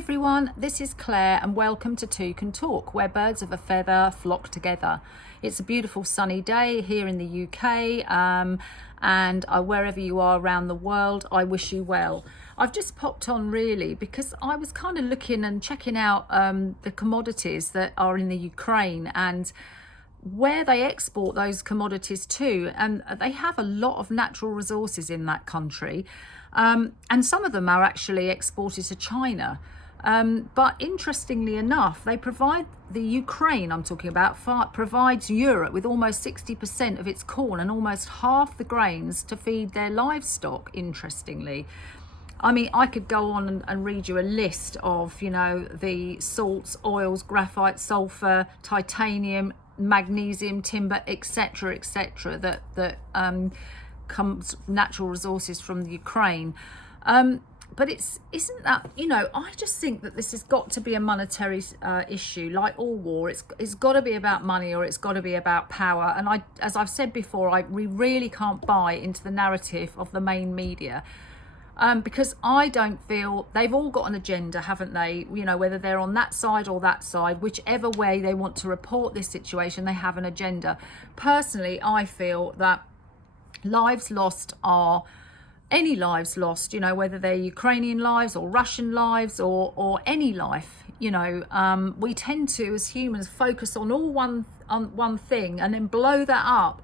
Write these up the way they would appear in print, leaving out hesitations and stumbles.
everyone, this is Claire and welcome to Two Can Talk, where birds of a feather flock together. It's a beautiful sunny day here in the UK and wherever you are around the world, I wish you well. I've just popped on really because I was kind of looking and checking out the commodities that are in the Ukraine and where they export those commodities to, and they have a lot of natural resources in that country, and some of them are actually exported to China, but interestingly enough the Ukraine I'm talking about provides Europe with almost 60% of its corn and almost half the grains to feed their livestock. Interestingly, I mean, I could go on and read you a list of, you know, the salts, oils, graphite, sulfur, titanium, magnesium, timber, etc., that comes natural resources from the Ukraine. But isn't that, you know, I just think that this has got to be a monetary issue. Like all war, it's got to be about money, or it's got to be about power. And as I've said before, we really can't buy into the narrative of the main media. Because I don't feel they've all got an agenda, haven't they? You know, whether they're on that side or that side, whichever way they want to report this situation, they have an agenda. Personally, I feel that lives lost are any lives lost, you know, whether they're Ukrainian lives or Russian lives or any life, you know, we tend to, as humans, focus on one thing and then blow that up.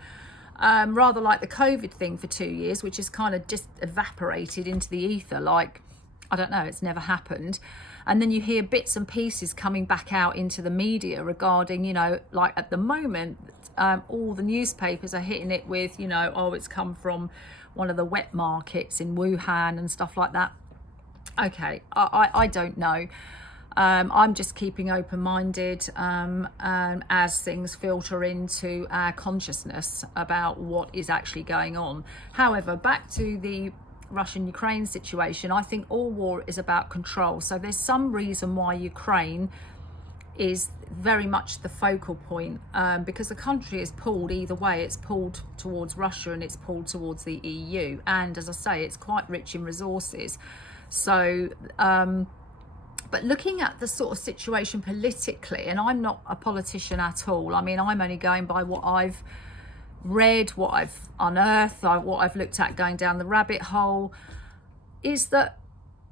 Rather like the COVID thing for 2 years, which is kind of just evaporated into the ether, like, I don't know, it's never happened. And then you hear bits and pieces coming back out into the media regarding, you know, like at the moment, all the newspapers are hitting it with, you know, oh, it's come from one of the wet markets in Wuhan and stuff like that. Okay, I don't know. I'm just keeping open-minded as things filter into our consciousness about what is actually going on. However, back to the Russian-Ukraine situation, I think all war is about control. So there's some reason why Ukraine is very much the focal point, because the country is pulled either way. It's pulled towards Russia and it's pulled towards the EU. And as I say, it's quite rich in resources. So but looking at the sort of situation politically, and I'm not a politician at all, I mean, I'm only going by what I've read, what I've unearthed, what I've looked at going down the rabbit hole, is that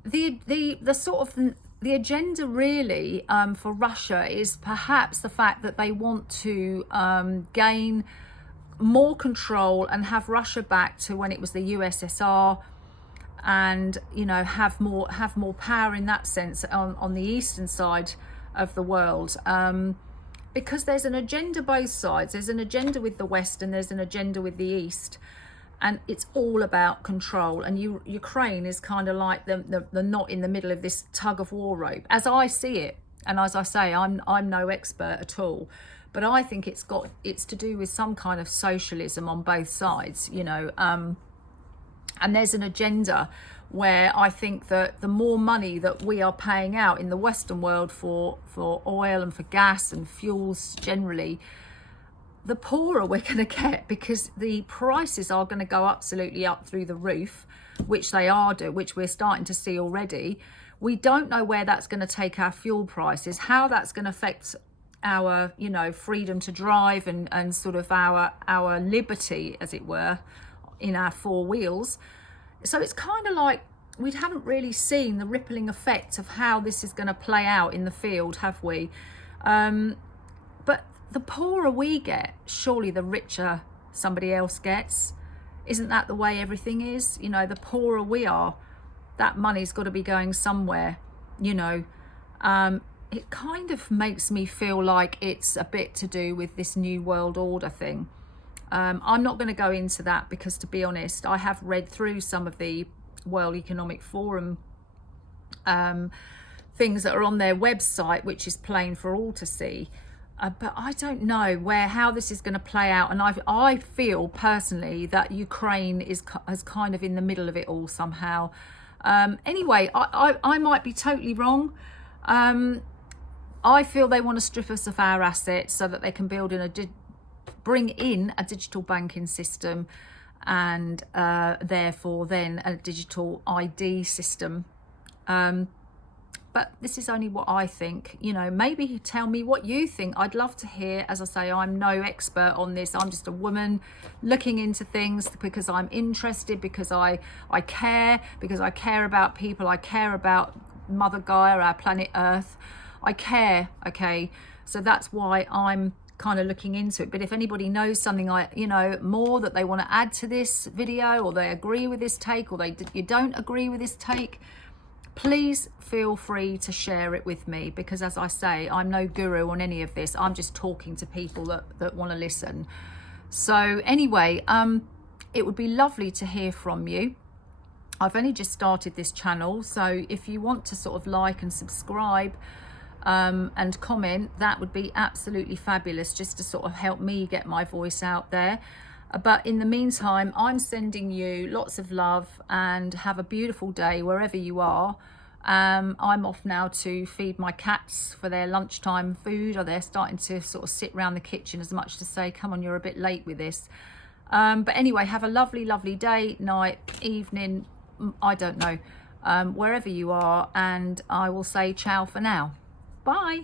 the sort of the agenda really for Russia is perhaps the fact that they want to gain more control and have Russia back to when it was the USSR, and, you know, have more power in that sense on the eastern side of the world, because there's an agenda both sides. There's an agenda with the West and there's an agenda with the East, and it's all about control. And Ukraine is kind of like the knot in the middle of this tug of war rope, as I see it. And as I say, I'm no expert at all, but I think it's to do with some kind of socialism on both sides, you know. And there's an agenda where I think that the more money that we are paying out in the Western world for oil and for gas and fuels generally, the poorer we're going to get, because the prices are going to go absolutely up through the roof, which we're starting to see already. We don't know where that's going to take our fuel prices, how that's going to affect our, you know, freedom to drive and sort of our liberty, as it were, in our four wheels. So it's kind of like we haven't really seen the rippling effect of how this is going to play out in the field, have we? But the poorer we get, surely the richer somebody else gets. Isn't that the way everything is? You know, the poorer we are, that money's got to be going somewhere, you know. It kind of makes me feel like it's a bit to do with this new world order thing. I'm not going to go into that because, to be honest, I have read through some of the World Economic Forum things that are on their website, which is plain for all to see. But I don't know how this is going to play out. And I feel personally that Ukraine is kind of in the middle of it all somehow. Anyway, I might be totally wrong. I feel they want to strip us of our assets so that they can bring in a digital banking system and therefore then a digital ID system. but this is only what I think. You know, maybe tell me what you think. I'd love to hear. As I say, I'm no expert on this. I'm just a woman looking into things because I'm interested, because I care, because I care about people. I care about Mother Gaia, our planet Earth. I care, okay? So that's why I'm kind of looking into it. But if anybody knows something more that they want to add to this video, or they agree with this take, or you don't agree with this take, please feel free to share it with me, because as I say, I'm no guru on any of this. I'm just talking to people that want to listen. So anyway, it would be lovely to hear from you. I've only just started this channel, so if you want to sort of like and subscribe and comment, that would be absolutely fabulous, just to sort of help me get my voice out there. But in the meantime, I'm sending you lots of love, and have a beautiful day wherever you are. I'm off now to feed my cats for their lunchtime food, or they're starting to sort of sit around the kitchen, as much to say, come on, you're a bit late with this. But anyway, have a lovely, lovely day, night, evening, I don't know, wherever you are, and I will say ciao for now. Bye.